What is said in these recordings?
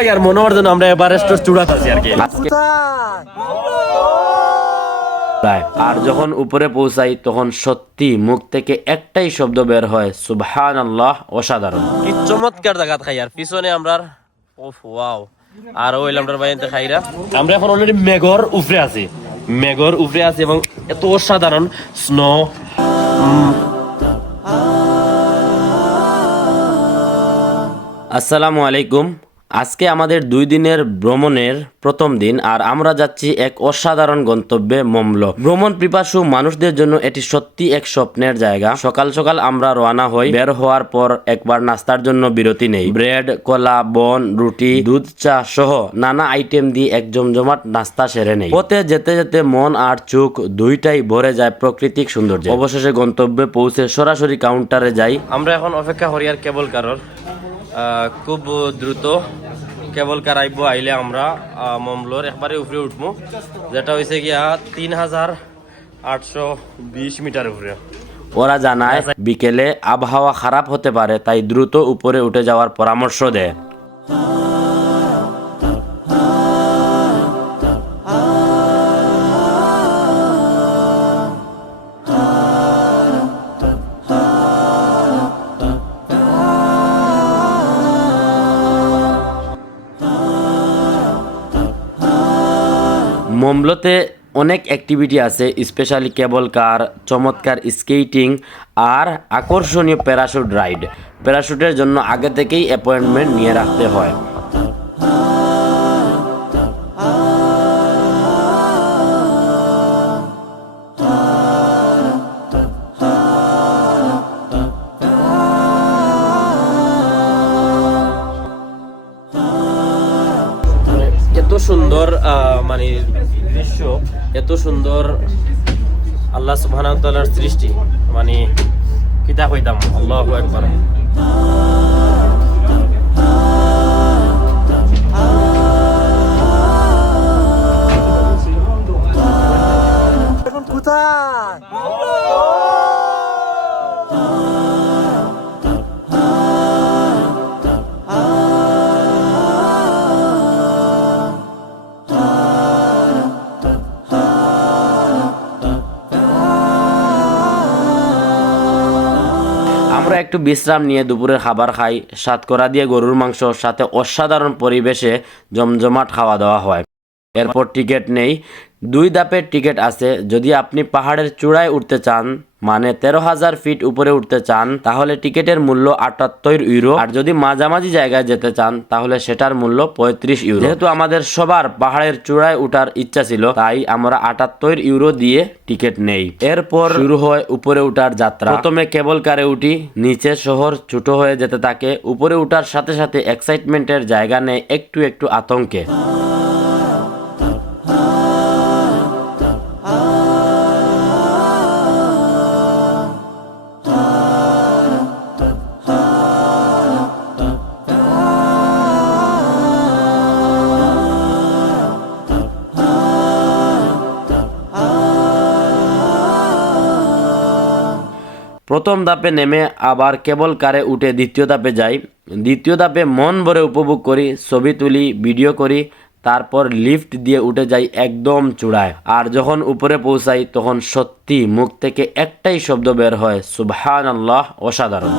লাগে আর মনে হওয়ার জন্য আমরা এভারেস্টের চূড়াতে আছি আর কি। আর যখন উপরে পৌঁছাই তখন সত্যি মুখ থেকে একটাই শব্দ বের হয় সুবহান আল্লাহ অসাধারণ। কি চমৎকার জায়গা খাই আর পিছনে আমরা ওফ ওয়াও। আর ওই আমরা বাইতে খাইরা আমরা এখন অলরেডি মেঘর উপরে আছি। মেঘর উপরে আছি এবং এত অসাধারণ স্নো আসসালামু আলাইকুম। আজকে আমাদের দুই দিনের ভ্রমণের প্রথম দিন আর আমরা যাচ্ছি এক অসাধারণ গন্তব্যে মমল। ভ্রমণ পিপাসু মানুষদের জন্য এটি সত্যি এক স্বপ্নের জায়গা। সকাল সকাল আমরা রওনা হই। বের হওয়ার পর একবার নাস্তার জন্য বিরতি নেই। ব্রেড, কলা, বন, রুটি, দুধ, চা সহ নানা আইটেম দিয়ে এক জমজমাট নাস্তা সেরে নেই। পথে যেতে যেতে মন আর চোখ দুইটাই ভরে যায় প্রাকৃতিক সৌন্দর্য। অবশেষে গন্তব্যে পৌঁছে সরাসরি কাউন্টারে যাই। আমরা এখন অপেক্ষা করি আর কেবল কারোর। খুব দ্রুত কেবল কার আইব আইলে আমরা মমলোর একবারে উপরে উঠবো যেটা হয়েছে গিয়া তিন হাজার আটশো বিশ মিটার উপরে। ওরা জানায় বিকেলে আবহাওয়া খারাপ হতে পারে তাই দ্রুত উপরে উঠে যাওয়ার পরামর্শ দেয়। মমলোতে অনেক অ্যাক্টিভিটি আছে স্পেশালি কেবল কার চমৎকার স্কেটিং আর আকর্ষণীয় প্যারাশুট রাইড প্যারাশুটের জন্য আগে থেকেই অ্যাপয়েন্টমেন্ট নিয়ে রাখতে হয়। এত সুন্দর মানে দৃশ্য এত সুন্দর আল্লাহ ওয়া সৃষ্টি। মানে কিতা হইতাম? আল্লাহ আকবার। আমরা একটু বিশ্রাম নিয়ে দুপুরের খাবার খাই সাতকরা দিয়ে গরুর মাংস, সাথে অসাধারণ পরিবেশে জমজমাট খাওয়া দাওয়া হয়। এরপর টিকিট নেই। দুই দাপের টিকিট আছে। যদি আপনি পাহাড়ের চূড়ায় উঠতে চান মানে তেরো হাজার ফিট উপরে উঠতে চান, তাহলে টিকিটের মূল্য আটাত্তর ইউরো। আর যদি মাঝামাঝি জায়গায় যেতে চান, তাহলে সেটার মূল্য পঁয়ত্রিশ ইউরো। যেহেতু আমাদের সবার পাহাড়ের চূড়ায় উঠার ইচ্ছা ছিল, তাই আমরা আটাত্তর ইউরো দিয়ে টিকিট নেই। এরপর শুরু হয় উপরে উঠার যাত্রা। প্রথমে কেবল কারে উঠি, নিচে শহর ছোট হয়ে যেতে থাকে। উপরে উঠার সাথে সাথে এক্সাইটমেন্টের জায়গা নেয় একটু একটু আতঙ্কে। প্রথম ধাপে নেমে আবার কেবল কারে উঠে দ্বিতীয় ধাপে যাই। দ্বিতীয় ধাপে মন ভরে উপভোগ করি, ছবি তুলি, ভিডিও করি, তারপর লিফট দিয়ে উঠে যাই একদম চূড়ায়। আর যখন উপরে পৌঁছাই, তখন সত্যি মুখ থেকে একটাই শব্দ বের হয় সুবহান অসাধারণ।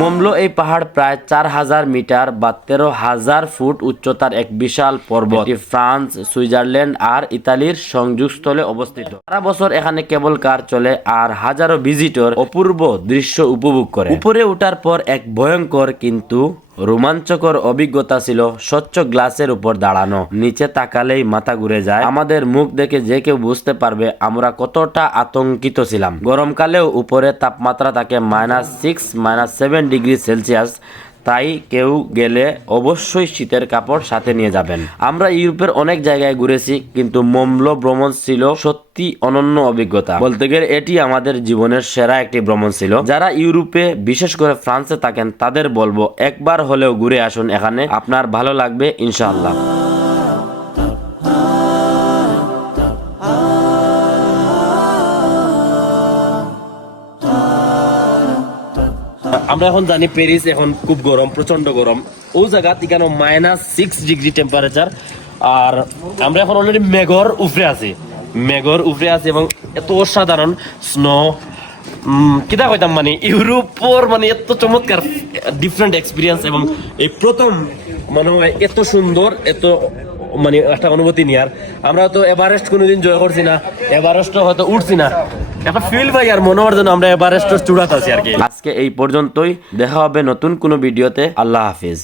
মমলো এই পাহাড় প্রায় চার হাজার মিটার বা তেরো হাজার ফুট উচ্চতার এক বিশাল পর্বত। ফ্রান্স, সুইজারল্যান্ড আর ইতালির সংযোগস্থলে অবস্থিত। সারা বছর এখানে কেবল কার চলে আর হাজারো ভিজিটর অপূর্ব দৃশ্য উপভোগ করে। উপরে ওঠার পর এক ভয়ঙ্কর কিন্তু রোমাঞ্চকর অভিজ্ঞতা ছিল স্বচ্ছ গ্লাসের উপর দাঁড়ানো। নিচে তাকালেই মাথা ঘুরে যায়। আমাদের মুখ দেখে যে কেউ বুঝতে পারবে, আমরা কতটা আতঙ্কিত ছিলাম। গরমকালেও উপরে তাপমাত্রা থাকে minus six, minus seven degree celsius তাই কেউ গেলে অবশ্যই শীতের কাপড় সাথে নিয়ে যাবেন। আমরা ইউরোপের অনেক জায়গায় ঘুরেছি, কিন্তু মমলো ভ্রমণ ছিল সত্যি অনন্য অভিজ্ঞতা। বলতে গেলে এটি আমাদের জীবনের সেরা একটি ভ্রমণ ছিল। যারা ইউরোপে, বিশেষ করে ফ্রান্সে থাকেন, তাদের বলব একবার হলেও ঘুরে আসুন এখানে। আপনার ভালো লাগবে, ইনশাআল্লাহ। আমরা এখন জানি প্যারিস এখন খুব গরম প্রচণ্ড গরম। ও জায়গাত এখানে মাইনাস সিক্স ডিগ্রি টেম্পারেচার আর আমরা এখন অলরেডি মেঘর উপরে আছি। মেঘর উপরে আছি এবং এত অসাধারণ স্নো কিতা কইতাম মানে ইউরোপর মানে এত চমৎকার ডিফারেন্ট এক্সপিরিয়েন্স এবং এই প্রথম মনে হয় এত সুন্দর, এত মানে একটা অনুভূতি নিয়ার আমরা তো এভারেস্ট কোনোদিন জয় করছি না এভারেস্ট হয়তো উঠছি না। একটা ফিল পাই আর মনে হওয়ার জন্য আমরা এভারেস্টের চূড়াতে আছি আর কি। আজকে এই পর্যন্তই, দেখা হবে নতুন কোনো ভিডিওতে। আল্লাহ হাফিজ।